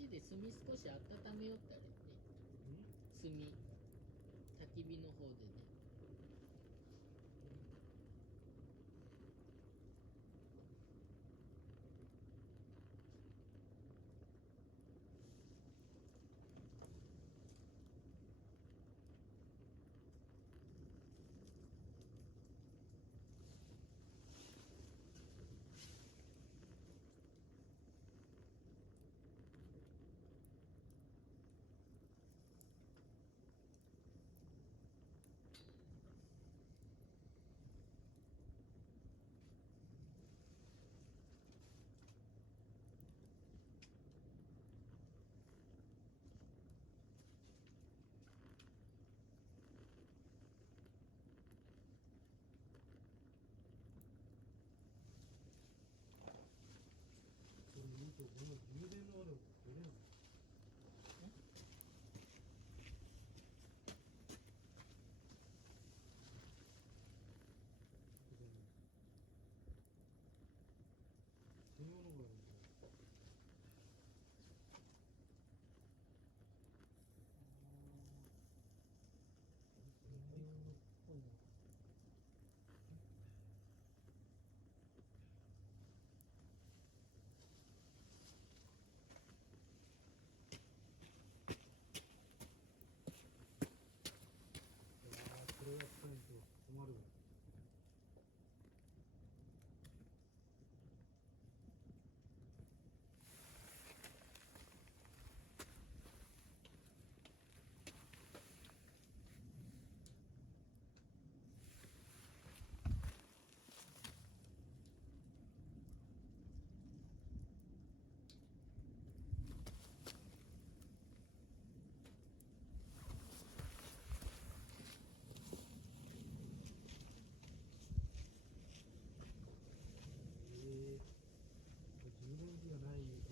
ちで炭少し温めよったらね。炭、焚き火の方でね。この充電のあれを取れない。専用のがあるんだよ。これが使えんと困るわ。充電器がないと。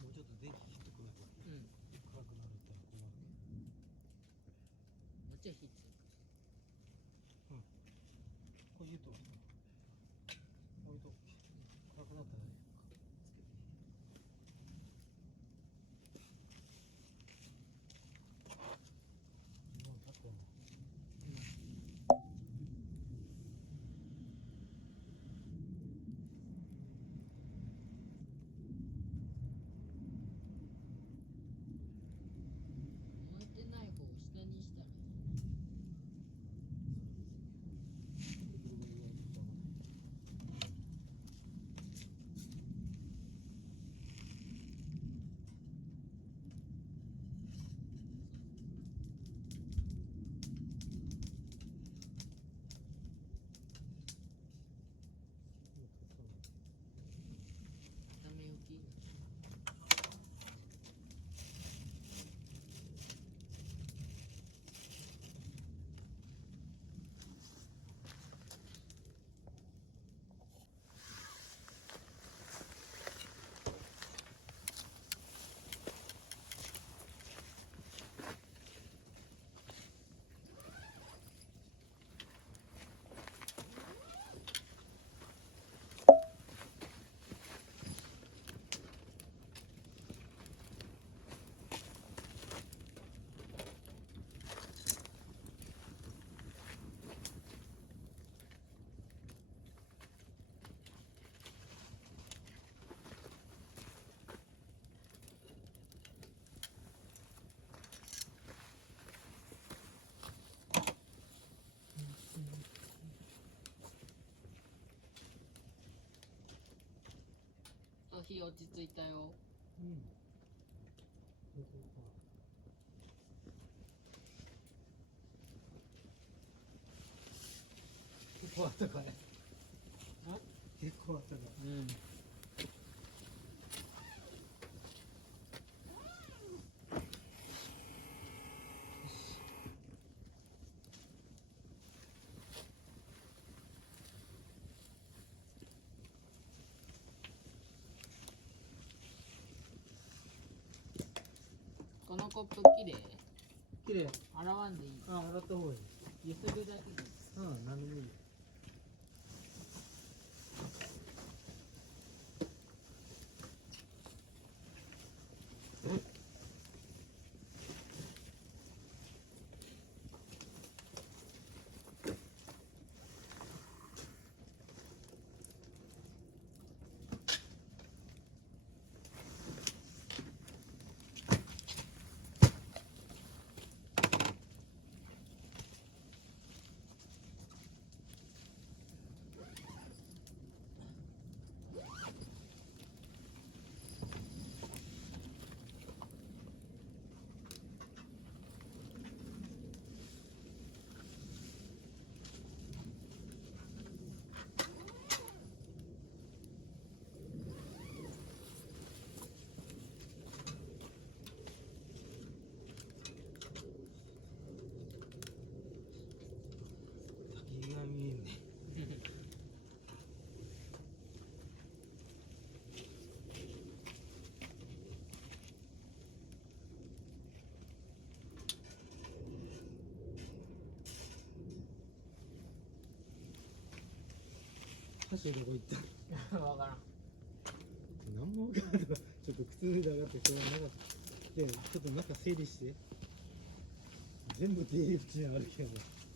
もうちょっと電気切ってこないと。暗くなるったら困るけど。もっちゃ火ついこれ言うと。置いと。暗くなったらね。もう立ってんの。燃えてない方を下にしたらいい。これぐらいは火落ち着いたよ。うん。結構あったかい。結構あったかい。うん。このコップきれい。綺麗。洗わんでいい。あ、洗った方がいい。ゆすぐだけで。うん、何でもいいよ。滝が見えんね。箸どこ行った？わからん。何も分からんとか、ちょっと靴脱いだがってしょうがなかった。で、ちょっと中整理して。全部出入り口にあるけど、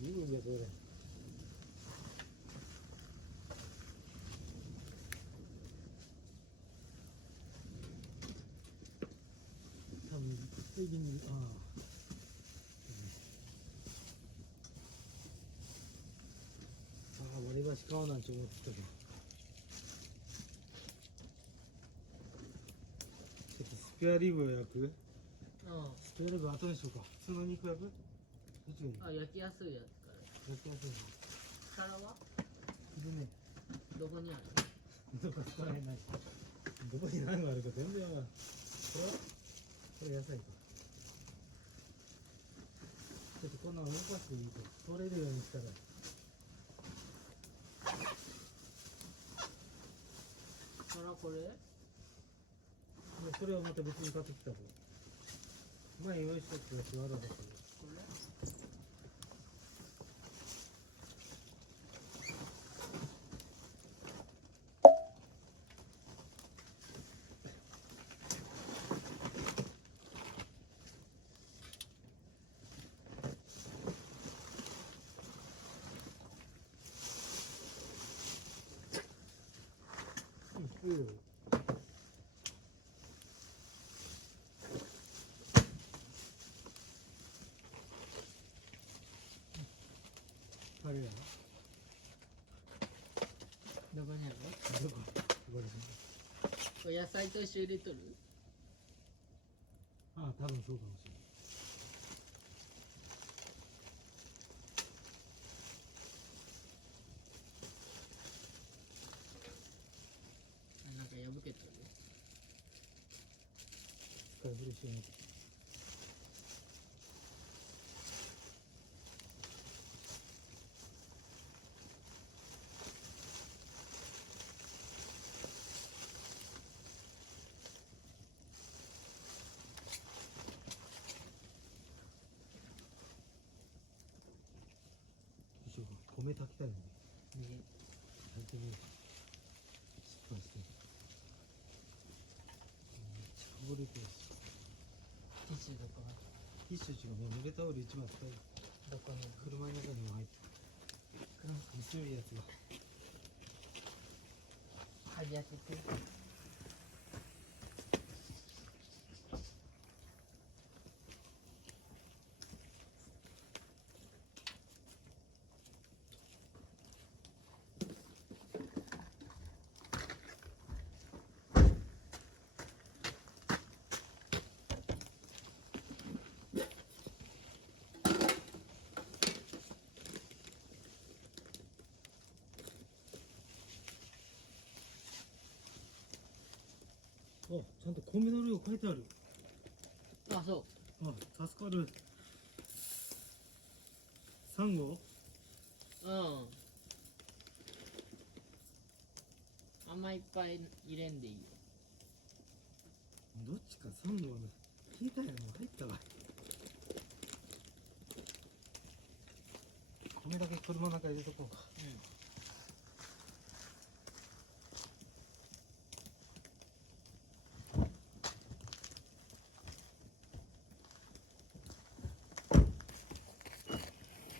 いいんだそれ。多分的に、割り箸買おうなんて思ってたけど。ちょっとスペアリブを焼く？うん。スペアリブ後にしようか。普通の肉焼く？どっちがいい？あ、焼きやすいやつから。焼きやすいの。皿はいるね。どこにある？どこそこらへんないし。どこに何があるか全然わからん。これ野菜か。ちょっとこんなの動かしていいと取れるようにしたら。皿これ？それはまた別に買ってきたぞ。前用意しとったやつわざわざ。これ？いいよ。あれやな。どこにある？どこ？これ。これ野菜と一緒入れとる？ああ、多分そうかもしれない。なんか破けてる？使い古しない。米炊きたいのに。ね。炊いてみよう。失敗して。めっちゃこぼれてるし。ティッシュどこ？ティッシュ違う。もう濡れタオル一枚使う。どこに？車の中にも入ってる。薄いやつが。はじ開けて。あ、ちゃんと米の量書いてある。あ、そう。あ、助かる。3号。うん。あんまいっぱい入れんでいいよ。どっちか3号の聞いたやん、もう入ったわ。米だけ車の中入れとこうか。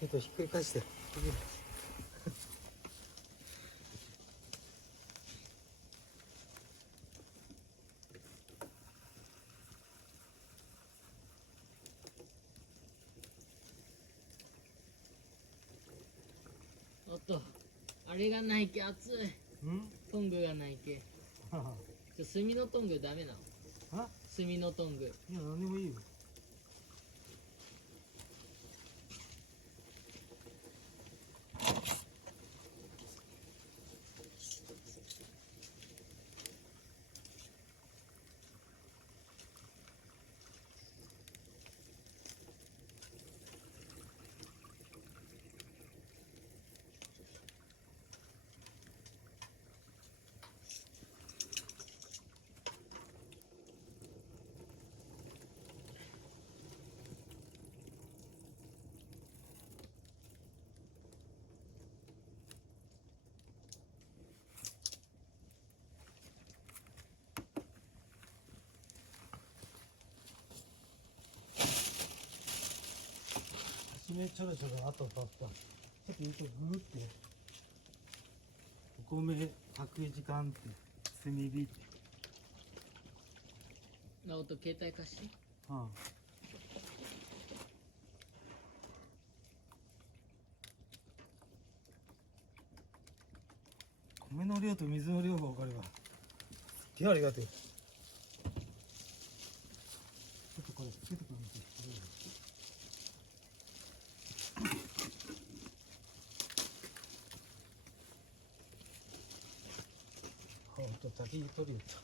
ひっくり返して。おっと、あれがないけ熱い。うんトングがないけ。炭のトングダメなの？あ、炭のトング。いや、何でもいいよ。締めちょろちょろあとパッパ。ちょっと言うとグーって。お米炊く時間って炭火って。なおと携帯貸して。ああ。米の量と水の量が分かれば。手ありがとう。ちょっとこれつけてくれて。ほんと、滝取りやった。